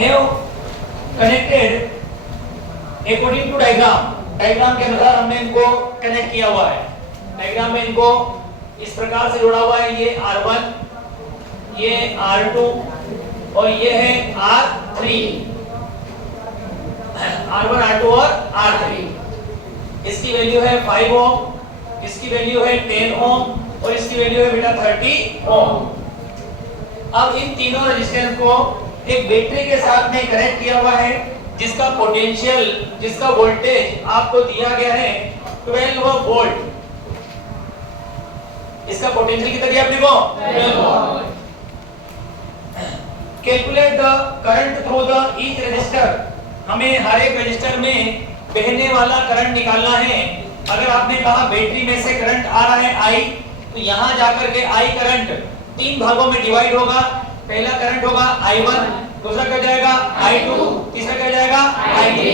Have connected according to diagram. Diagram के अनुसार हमने इनको कनेक्ट किया हुआ है। डायग्राम में इनको इस प्रकार से जोड़ा हुआ है, ये R1, ये R2 और ये है R3। R1, R2 और R3। इसकी वैल्यू है 5 ओम, इसकी वैल्यू है 10 ओम और इसकी वैल्यू है बेटा 30 ओम। अब इन तीनों रेजिस्टेंस को एक बैटरी के साथ में कनेक्ट किया हुआ है, जिसका पोटेंशियल, जिसका वोल्टेज आपको दिया गया है 12 वोल्ट। इसका पोटेंशियल कितना दिया आपने को? 12 volt. Calculate the current through the each resistor. हमें हर एक रजिस्टर में बहने वाला करंट निकालना है। अगर आपने कहा बैटरी में से करंट आ रहा है I, तो यहां जाकर के I करंट तीन भागों में डिवाइड होगा। पहला करंट होगा I1, दूसरा क्या जाएगा I2, तीसरा क्या जाएगा I3।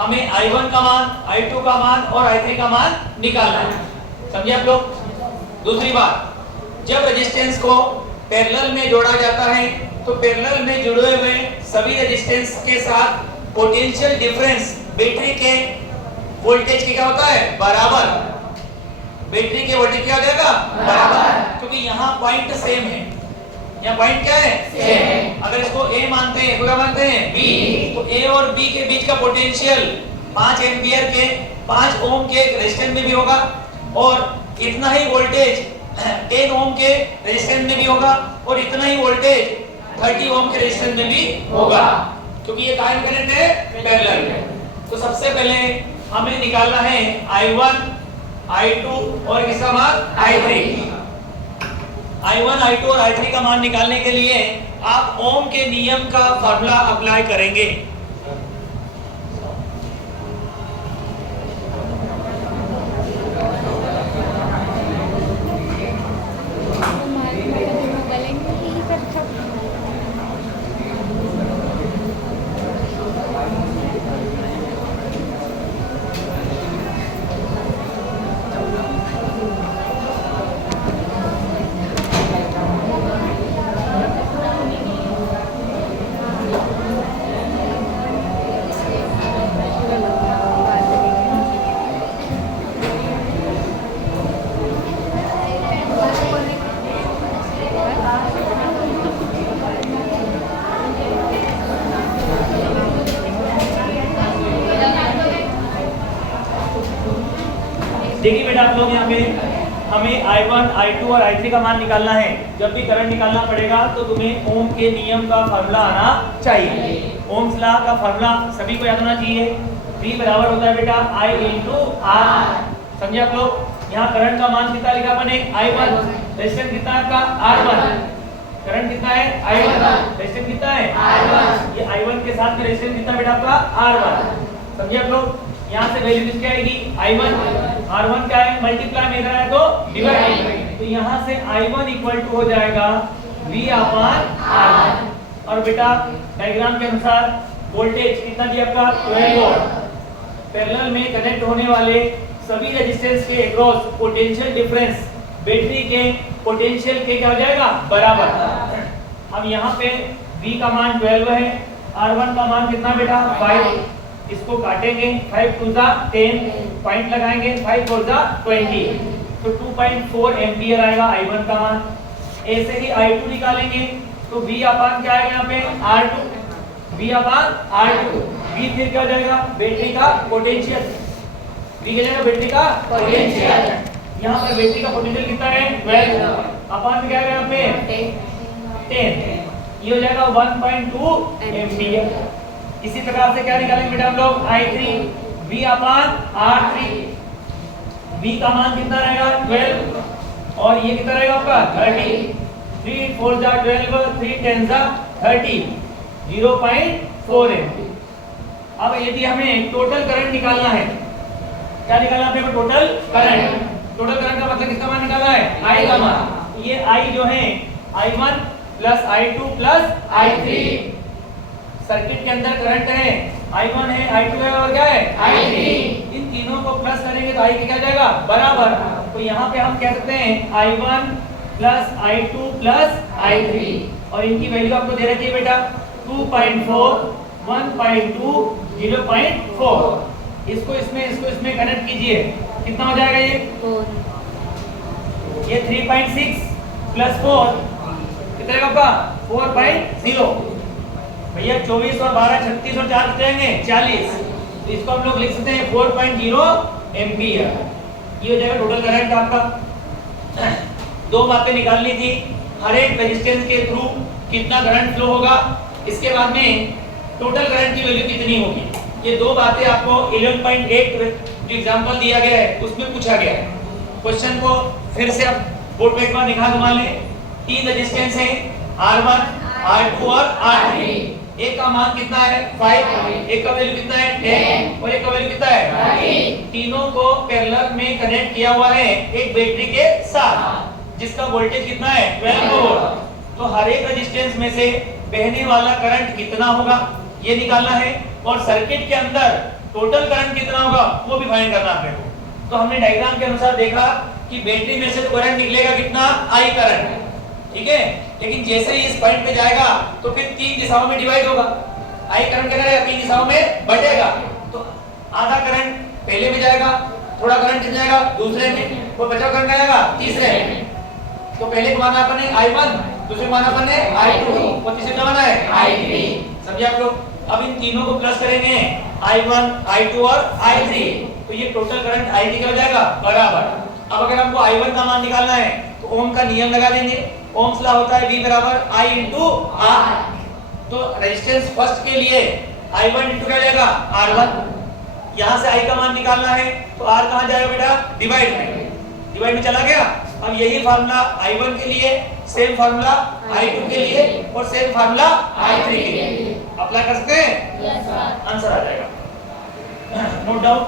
हमें I1 का मान, I2 का मान और I3 का मान निकालना है। समझे आप लोग? दूसरी बात, जब रेजिस्टेंस को पैरेलल में जोड़ा जाता है तो पैरेलल में जुड़े हुए सभी रेजिस्टेंस के साथ पोटेंशियल डिफरेंस बैटरी के वोल्टेज की क्या होता है? बराबर। बैटरी के वोल्टेज क्या हो जाएगा? बराबर, क्योंकि यहाँ पॉइंट सेम है। यहाँ पॉइंट क्या है? सेम। अगर इसको A मानते हैं, क्या मानते हैं? B, तो A और B के बीच का पोटेंशियल 5 एम्पियर के 5 ओम के रेजिस्टेंस में भी होगा और इतना ही वोल्टेज 10 ओम के रेजिस्टेंस में भी होगा और इतना ही वोल्टेज 30 ओम के रेजिस्टेंस में भी होगा, क्योंकि ये काहे में कनेक्ट है? पैरेलल में। तो सबसे पहले हमें निकालना है I1, I2 और किसका मान? I3। I1, I2 और I3 का मान निकालने के लिए आप ओम के नियम का फार्मूला अप्लाई करेंगे। देखिए बेटा आप लोग यहाँ पे हमें I1, I2 और I3 का मान निकालना है। जब भी करंट निकालना पड़ेगा तो तुम्हें ओम के नियम का फार्मूला आना चाहिए। ओम्स लॉ का फार्मूला सभी को याद होना चाहिए। V बराबर होता है बेटा I into R। समझे आप लोग? यहाँ करंट का मान कितना लिखा अपने? I1। रेजिस्टेंस कितना है आपका? R1। करंट कितना है? I1। रेजिस्टेंस कितना है? R1। ये I1 के साथ में रेजिस्टेंस कितना बेटा आपका? R1। समझे आप लोग? यहाँ से वैल्यू किसकी आएगी? I1। R1 क्या है? मल्टीप्लाई में इधर है तो डिवाइड। तो यहाँ से I1 इक्वल टू हो जाएगा V अपॉन R1। और बेटा डायग्राम के अनुसार वोल्टेज कितना दिया आपका? 12 वोल्ट। पैरेलल में कनेक्ट होने वाले सभी रेजिस्टेंस के अक्रॉस पोटेंशियल डिफरेंस बैटरी के पोटेंशियल के क्या हो जाएगा? बराबर। अब यहाँ पे V का मान 12 है, R1 का मान कितना बेटा? 5। इसको काटेंगे, 5 2 जा 10, पॉइंट लगाएंगे, 5 4 जा 20, तो 2.4 एम्पियर आएगा I1 का मान। ऐसे ही I2 निकालेंगे तो V अपान क्या आएगा यहाँ पे? R2। V अपान R2। V फिर क्या हो जाएगा? बैटरी का पोटेंशियल। V क्या जाएगा? बैटरी का पोटेंशियल। यहाँ पर बैटरी का पोटेंशियल कितना है? 12 अपान क्या आएगा यहाँ पे? 10। ये हो जाएगा 1.2 एम्पियर। इसी प्रकार से क्या निकालेंगे बेटा हम लोग? I3 V अपान R3। V का मान कितना रहेगा? 12 और ये कितना रहेगा आपका? 30। 3 4 जा 12, 3 10 जा 30, 0.4 एम्पियर। अब यदि हमें टोटल करंट निकालना है, क्या निकालना है अपने को? Total current. टोटल करंट का मतलब किसका मान निकालना है? I का मान। ये I जो है I1 plus I2 plus I3। Circuit के अंदर करंट है, I1 है, I2 है और क्या है? I3। इन तीनों को प्लस करेंगे तो I क्या जाएगा? बराबर। तो यहाँ पे हम कह सकते हैं I1 plus I2 plus I3 और इनकी वैल्यू आपको दे रखी है बेटा 2.4, 1.2, 0.4। इसको इसमें कनेक्ट कीजिए, कितना हो जाएगा ये 3.6 प्लस 4 कितने का 4.0। भैया 24 और 12 36 और 4 कितने आएंगे 40। तो इसको हम लोग लिख सकते हैं 4.0 एम्पियर। ये हो जाएगा टोटल करंट आपका। दो बातें निकालनी थी, हर एक रेजिस्टेंस के थ्रू कितना करंट फ्लो होगा, इसके बाद में टोटल करंट की वैल्यू कितनी होगी। ये दो बातें आपको 11.8 जो एग्जांपल दिया गया है उसमें पूछा गया है। क्वेश्चन को फिर से आप बोर्ड पे एक बार निकाल घुमा लें। तीन रेजिस्टेंस हैं R1, R2 और R3। एक का मान कितना है 5, एक का वैल्यू कितना है 10 और एक का वैल्यू कितना है 30। तीनों को पैरेलल में कनेक्ट किया हुआ है एक बैटरी के साथ, जिसका वोल्टेज कितना है 12 वोल्ट। तो हर एक रेजिस्टेंस में से बहने वाला करंट कितना होगा ये निकालना है, और सर्किट के अंदर टोटल करंट कितना होगा वो भी फाइंड करना है आपको। तो हमने डायग्राम के अनुसार देखा कि बैटरी में से तो करंट निकलेगा कितना I करंट, ठीक है। लेकिन जैसे ही इस पॉइंट पे जाएगा तो फिर तीन दिशाओं में डिवाइड होगा। I करंट क्या करेगा तीन दिशाओं में बढ़ेगा। तो आधा करंट पहले में जाएगा, थोड़ा करंट चल जाएगा दूसरे में, और बचा करंट जाएगा तीसरे में। तो पहले को माना अपन ने I1, दूसरे को माना अपन ने I2 और तीसरे का माना है I3। समझे आप लोग। अब इन तीनों को प्लस करेंगे I1, I2 और I3, तो ये टोटल करंट I3 का हो जाएगा बराबर। अब अगर हमको I1 का मान निकालना है तो ओम का नियम लगा देंगे। ओम्स लॉ होता है V बराबर I into R। तो रेजिस्टेंस फर्स्ट के लिए I1 into क्या जाएगा R1। यहाँ से I का मान निकालना है तो R कहाँ जाएगा बेटा डिवाइड में चला गया। अब यही फार्मूला I1 के लिए, सेम फार्मूला I2 के लिए और सेम फार्मूला I3 के लिए अप्लाई कर सकते हैं। आंसर आ जाएगा, नो डाउट।